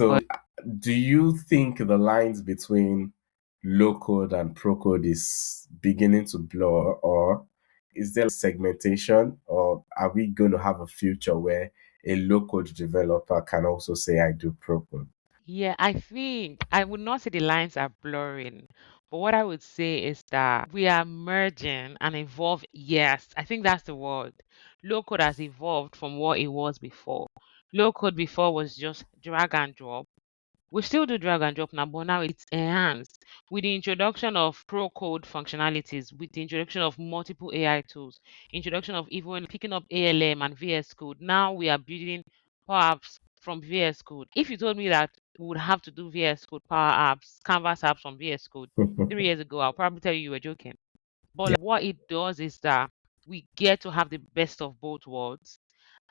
So, But do you think the lines between low code and pro code is beginning to blur, or is there segmentation, or are we going to have a future where a low code developer can also say, I do pro code? yeah, I think I would not say the lines are blurring, but what I would say is that we are merging and evolve. Yes, I think that's the word. Low code has evolved from what it was before. Low code before was just drag and drop. We still do drag and drop now, but now it's enhanced with the introduction of pro code functionalities, with the introduction of multiple AI tools, introduction of even picking up ALM and VS Code. Now we are building Power Apps from VS Code. If you told me that we would have to do VS Code, Power Apps, Canvas apps from VS Code 3 years ago, I'll probably tell you were joking. But Yeah. what it does is that we get to have the best of both worlds.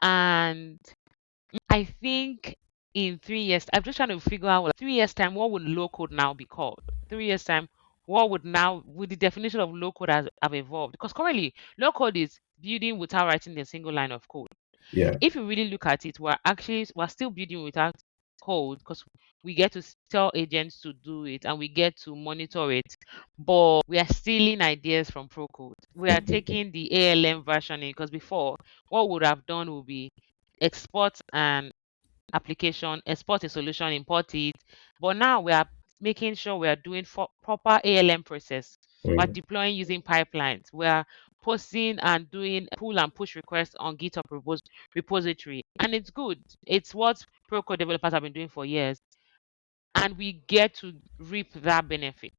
And I think in 3 years, I'm just trying to figure out like 3 years time, what would low code now be called? 3 years time, what would the definition of low code have evolved? Because currently, low code is building without writing a single line of code. Yeah. If you really look at it, we're still building without code because we get to tell agents to do it and we get to monitor it, but we are stealing ideas from pro code. We are taking the ALM version in because before what we would have done would be export an application, export a solution, import it. But now we are making sure we are doing for proper ALM process. We're Mm. deploying using pipelines. We are posting and doing pull and push requests on GitHub repository. And it's good. It's what Procore developers have been doing for years. And we get to reap that benefit.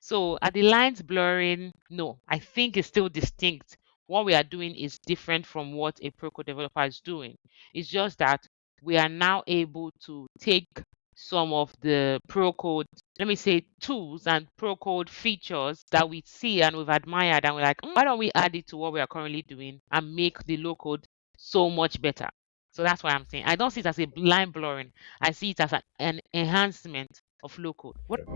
So are the lines blurring? No, I think it's still distinct. What we are doing is different from what a Procore developer is doing. It's just that we are now able to take some of the pro code, let me say tools and pro code features that we see and we've admired, and we're like, why don't we add it to what we are currently doing and make the low code so much better? So that's why I'm saying I don't see it as a line blurring. I see it as an enhancement of low code. What?